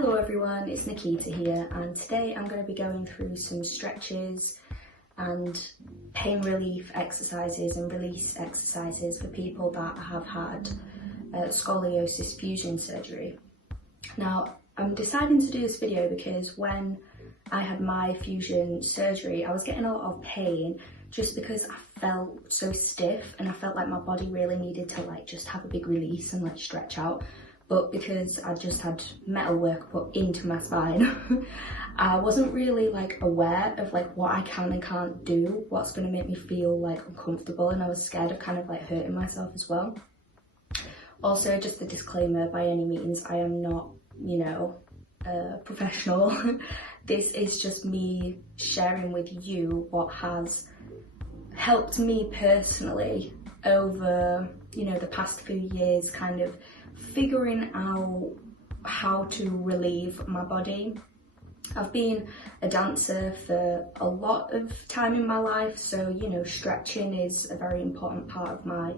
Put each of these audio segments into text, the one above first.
Hello everyone, it's Nikita here, and today I'm going to be going through some stretches and pain relief exercises and release exercises for people that have had scoliosis fusion surgery. Now, I'm deciding to do this video because when I had my fusion surgery, I was getting a lot of pain just because I felt so stiff and I felt like my body really needed to just have a big release and stretch out. But because I just had metal work put into my spine, I wasn't really aware of what I can and can't do, what's going to make me feel uncomfortable, and I was scared of kind of hurting myself as well. Also, just a disclaimer, by any means, I am not, a professional. This is just me sharing with you what has helped me personally over, the past few years, kind of figuring out how to relieve my body. I've been a dancer for a lot of time in my life, so stretching is a very important part of my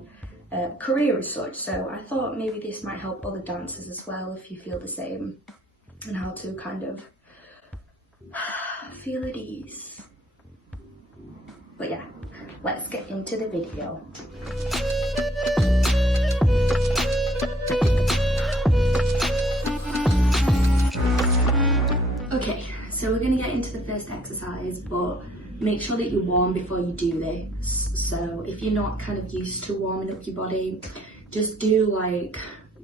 career as such. So I thought maybe this might help other dancers as well if you feel the same, and how to kind of feel at ease. But yeah, let's get into the video. Okay, so we're going to get into the first exercise, but make sure that you're warm before you do this. So if you're not kind of used to warming up your body, just do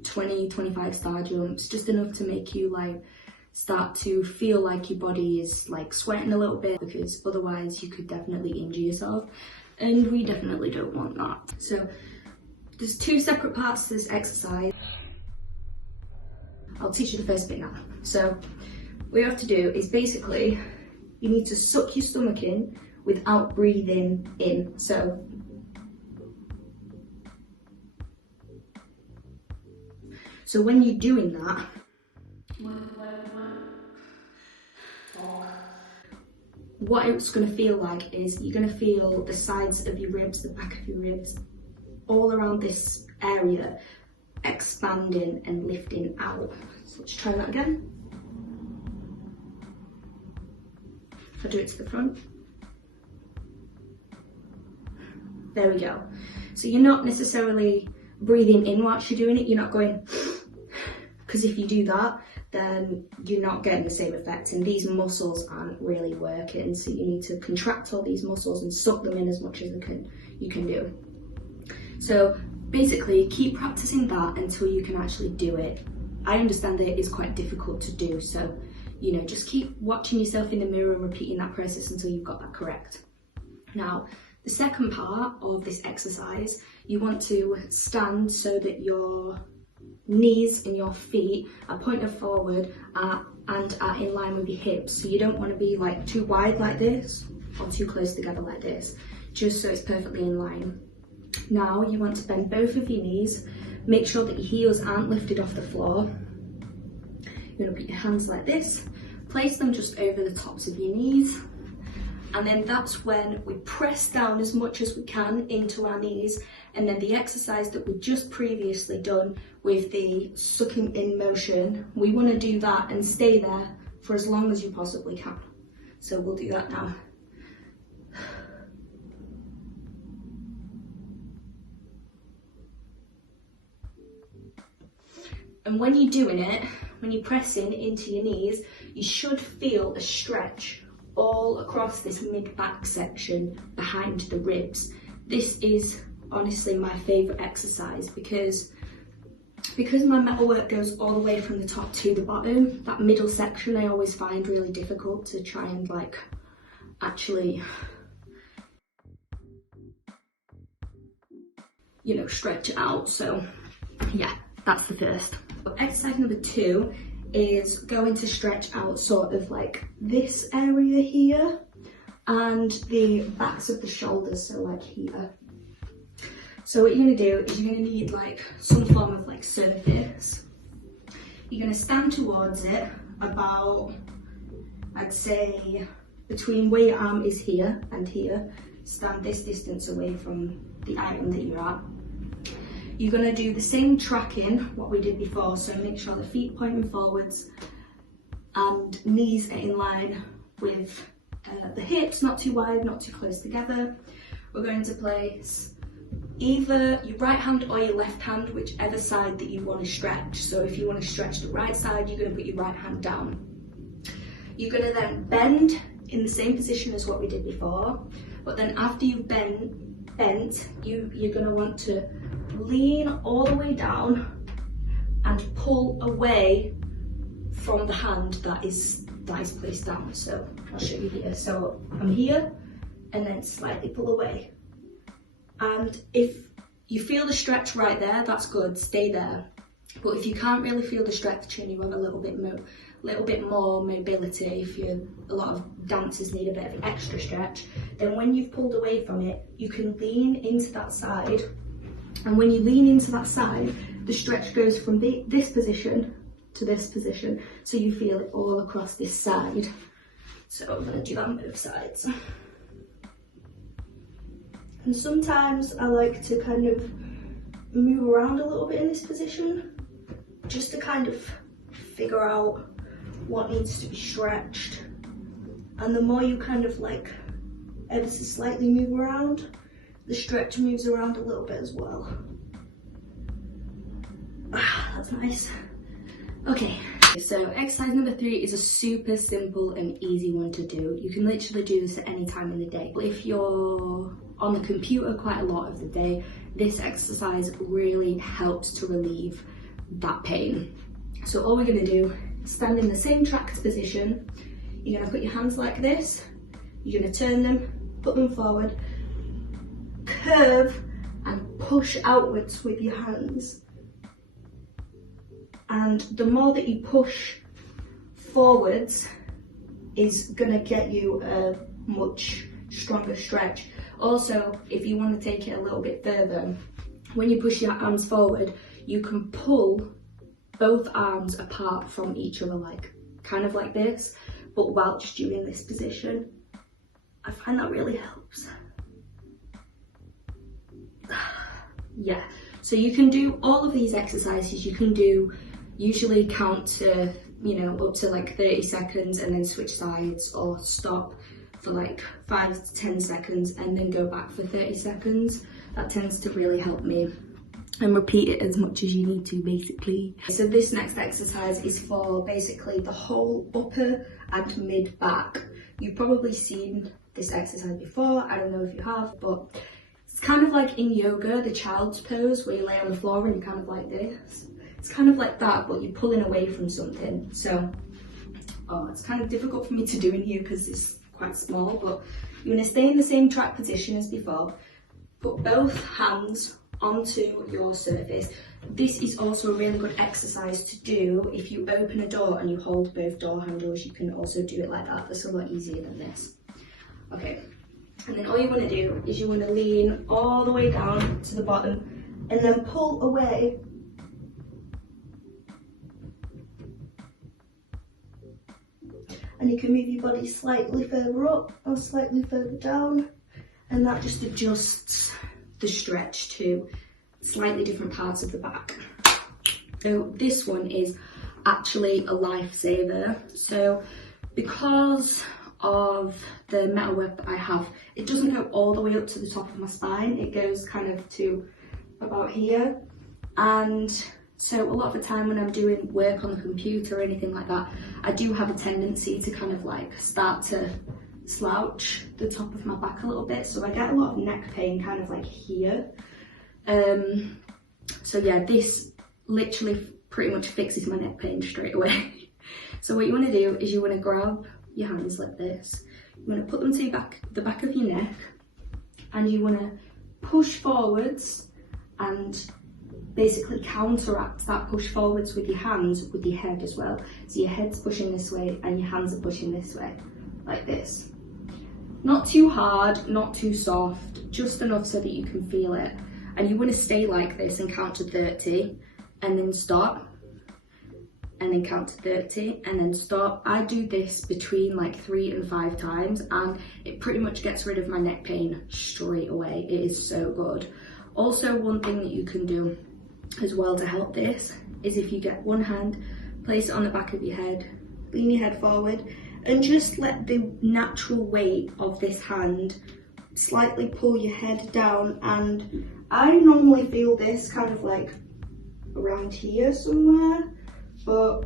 20-25 star jumps, just enough to make you start to feel like your body is sweating a little bit, because otherwise you could definitely injure yourself, and we definitely don't want that. So there's two separate parts to this exercise. I'll teach you the first bit now. So what you have to do is basically, you need to suck your stomach in without breathing in. So when you're doing that, what it's going to feel like is you're going to feel the sides of your ribs, the back of your ribs, all around this area expanding and lifting out. So let's try that again. If I do it to the front. There we go. So you're not necessarily breathing in whilst you're doing it, you're not going, because if you do that, then you're not getting the same effect, and these muscles aren't really working. So you need to contract all these muscles and suck them in as much as you can do. So basically, keep practicing that until you can actually do it. I understand that it is quite difficult to do, so just keep watching yourself in the mirror and repeating that process until you've got that correct. Now, the second part of this exercise, you want to stand so that your knees and your feet are pointed forward and are in line with your hips. So you don't want to be too wide like this or too close together like this, just so it's perfectly in line. Now you want to bend both of your knees, make sure that your heels aren't lifted off the floor. You're going to put your hands like this, place them just over the tops of your knees, and then that's when we press down as much as we can into our knees, and then the exercise that we've just previously done with the sucking in motion, we want to do that and stay there for as long as you possibly can. So we'll do that now. And when you're doing it, when you're pressing into your knees, you should feel a stretch all across this mid-back section behind the ribs. This is honestly my favourite exercise because my metalwork goes all the way from the top to the bottom. That middle section I always find really difficult to try and actually stretch it out. So yeah, that's the first. Exercise number 2 is going to stretch out sort of this area here and the backs of the shoulders, so here. So what you're going to do is you're going to need some form of surface. You're going to stand towards it about, I'd say, between where your arm is here and here. Stand this distance away from the item that you're at. You're going to do the same tracking what we did before, so make sure the feet pointing forwards, and knees are in line with the hips, not too wide, not too close together. We're going to place either your right hand or your left hand, whichever side that you want to stretch. So if you want to stretch the right side, you're going to put your right hand down. You're going to then bend in the same position as what we did before, but then after you've bent, you're going to want to lean all the way down and pull away from the hand that is placed down. So I'll show you here. So I'm here and then slightly pull away. And if you feel the stretch right there, that's good, stay there. But if you can't really feel the stretch and you have a little bit more mobility, a lot of dancers need a bit of extra stretch, then when you've pulled away from it, you can lean into that side. And when you lean into that side, the stretch goes from this position to this position, so you feel it all across this side. So I'm going to do that on both sides. And sometimes I like to kind of move around a little bit in this position, just to kind of figure out what needs to be stretched. And the more you kind of like ever so slightly move around, the stretch moves around a little bit as well. That's nice. Okay, so exercise number 3 is a super simple and easy one to do. You can literally do this at any time in the day. But if you're on the computer quite a lot of the day, this exercise really helps to relieve that pain. So all we're going to do is stand in the same tracks position. You're going to put your hands like this. You're going to turn them, put them forward, curve and push outwards with your hands. And the more that you push forwards is going to get you a much stronger stretch. Also, if you want to take it a little bit further, when you push your hands forward, you can pull both arms apart from each other, like kind of like this, but whilst you're in this position. I find that really helps. Yeah, so you can do all of these exercises. You can do, usually count to, up to like 30 seconds and then switch sides, or stop for like 5 to 10 seconds and then go back for 30 seconds. That tends to really help me. And repeat it as much as you need to, basically. So this next exercise is for basically the whole upper and mid back. You've probably seen this exercise before, I don't know if you have, but it's kind of like in yoga, the child's pose, where you lay on the floor and you're kind of like this. It's kind of like that, but you're pulling away from something. So, it's kind of difficult for me to do in here because it's quite small, but you're going to stay in the same track position as before. Put both hands onto your surface. This is also a really good exercise to do if you open a door and you hold both door handles. You can also do it like that. That's a lot easier than this. Okay, and then all you want to do is you want to lean all the way down to the bottom and then pull away. And you can move your body slightly further up or slightly further down, and that just adjusts the stretch to slightly different parts of the back. So this one is actually a lifesaver. So because of the metal whip I have, it doesn't go all the way up to the top of my spine. It goes kind of to about here. And so a lot of the time when I'm doing work on the computer or anything like that, I do have a tendency to kind of like start to slouch the top of my back a little bit, so I get a lot of neck pain kind of like here. So yeah, this literally pretty much fixes my neck pain straight away. So what you want to do is you want to grab your hands like this, you want to put them to the back of your neck, and you want to push forwards and basically counteract that push forwards with your hands with your head as well. So your head's pushing this way and your hands are pushing this way, like this. Not too hard, not too soft, just enough so that you can feel it. And you want to stay like this and count to 30 and then stop, and then count to 30 and then stop. I do this between like 3 and 5 times and it pretty much gets rid of my neck pain straight away. It is so good. Also, one thing that you can do as well to help this is if you get one hand, place it on the back of your head lean your head forward, and just let the natural weight of this hand slightly pull your head down. And I normally feel this kind of like around here somewhere, but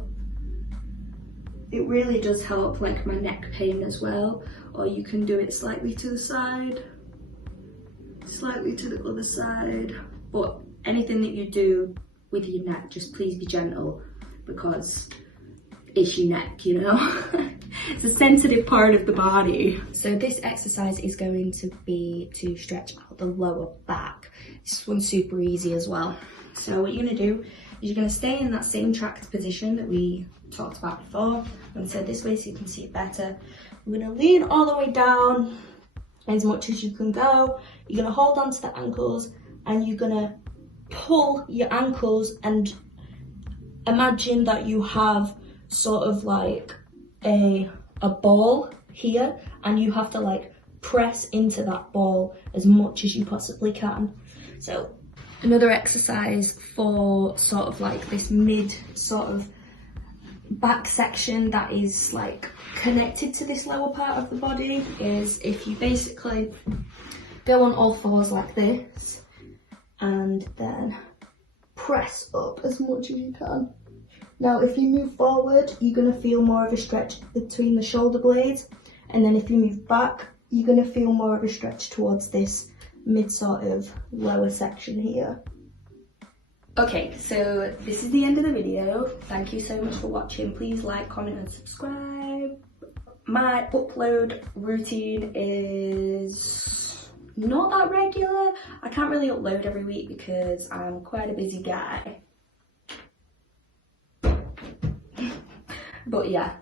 it really does help like my neck pain as well. Or you can do it slightly to the side, slightly to the other side. But anything that you do with your neck, just please be gentle, because it's your neck, you know? It's a sensitive part of the body. So this exercise is going to be to stretch out the lower back. This one's super easy as well. So what you're gonna do is you're gonna stay in that same tracked position that we talked about before. I'm gonna turn this way so you can see it better. We're gonna lean all the way down as much as you can go. You're gonna hold on to the ankles and you're gonna pull your ankles, and imagine that you have sort of like a ball here, and you have to like press into that ball as much as you possibly can. So another exercise for sort of like this mid sort of back section that is like connected to this lower part of the body is if you basically go on all fours like this and then press up as much as you can. Now, if you move forward, you're gonna feel more of a stretch between the shoulder blades. And then if you move back, you're gonna feel more of a stretch towards this mid sort of lower section here. Okay, so this is the end of the video. Thank you so much for watching. Please like, comment and subscribe. My upload routine is not that regular. I can't really upload every week because I'm quite a busy guy. But yeah,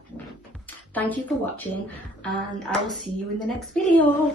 thank you for watching, and I will see you in the next video.